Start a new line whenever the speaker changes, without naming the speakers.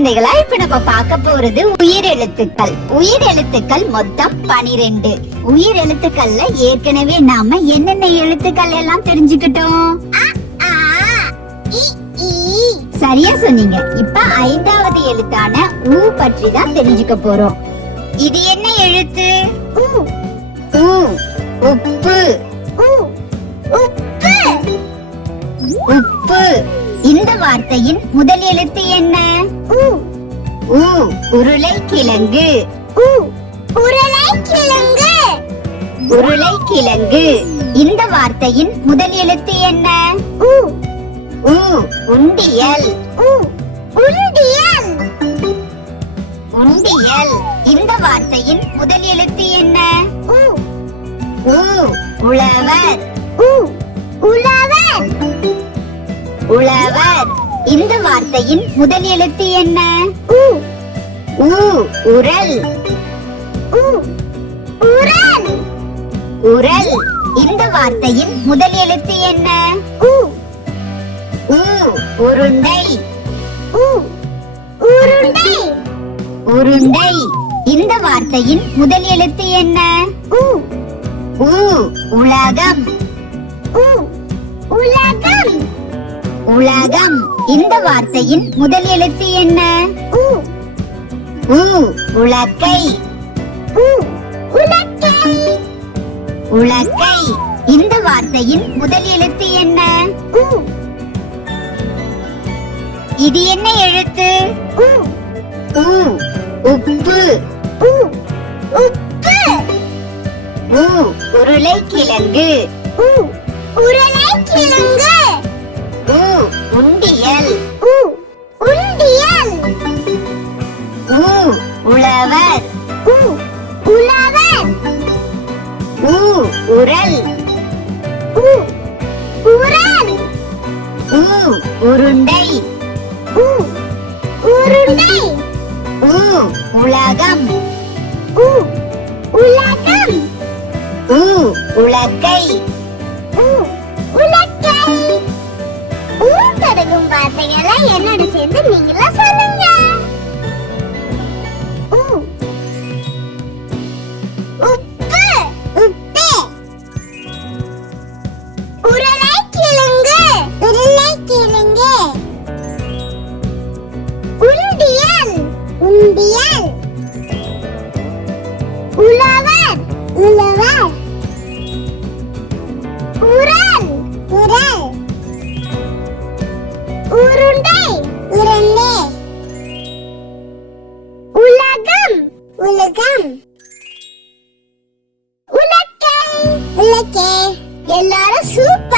குழந்தைகளா இப்ப நம்ம பார்க்க போறது உயிர் எழுத்துக்கள். உயிர் எழுத்துக்கள் மொத்தம் பனிரெண்டு. உயிர் எழுத்துக்கள்ல ஏற்கனவே நாம என்னென்ன எழுத்துக்கள் எல்லாம் தெரிஞ்சுக்கிட்டோம்? சரியா சொன்னீங்க. இப்ப ஐந்தாவது எழுத்தான ஊ பற்றி தான் தெரிஞ்சுக்க போறோம். இது என்ன எழுத்து? உப்பு. உப்பு. இந்த வார்த்தையின் முதல் எழுத்து என்ன? உருளைக்கிழங்கு. உருளைக்கிழங்கு. உருளைக்கிழங்கு. இந்த வார்த்தையின் முதல் எழுத்து என்ன? ஊ உண்டியல். உண்டியல். உண்டியல். இந்த வார்த்தையின் முதல் எழுத்து என்ன? ஊ உழவர். உழவர். உழவர். இந்த வார்த்தையின் முதல் எழுத்து என்ன? உ உரல். உரல். உரல். இந்த வார்த்தையின் முதல் எழுத்து என்ன? ஊ. உருண்டை. உருண்டை. உருண்டை. இந்த வார்த்தையின் முதல் எழுத்து என்ன? ஊ. உலகம். உலகம். உலகம். இந்த வார்த்தையின் முதல் எழுத்து என்ன? உ உலக்கை. உலக்கை. உலக்கை. இந்த வார்த்தையின் முதல் எழுத்து என்ன? உ இது என்ன எழுத்து? உ உப்பு. உப்பு. ஊ உருளைக்கிழங்கு. உருளைக்கிழங்கு. ஊ உரல் உரல். ஊ உருண்டை. உருண்டை. ஊ உலகம். உலகம். ஊ உலக்கை. உலக்கை. ஊ தொடங்கும் வார்த்தைகளை என்னோட சேர்ந்து நீங்களா உண்டியல். உழவர் உழவர். உரல் உரல். உருண்டை உருண்டை. உலகம் உலகம். உலக்கை உலக்கை. எல்லாரும் சூப்பர்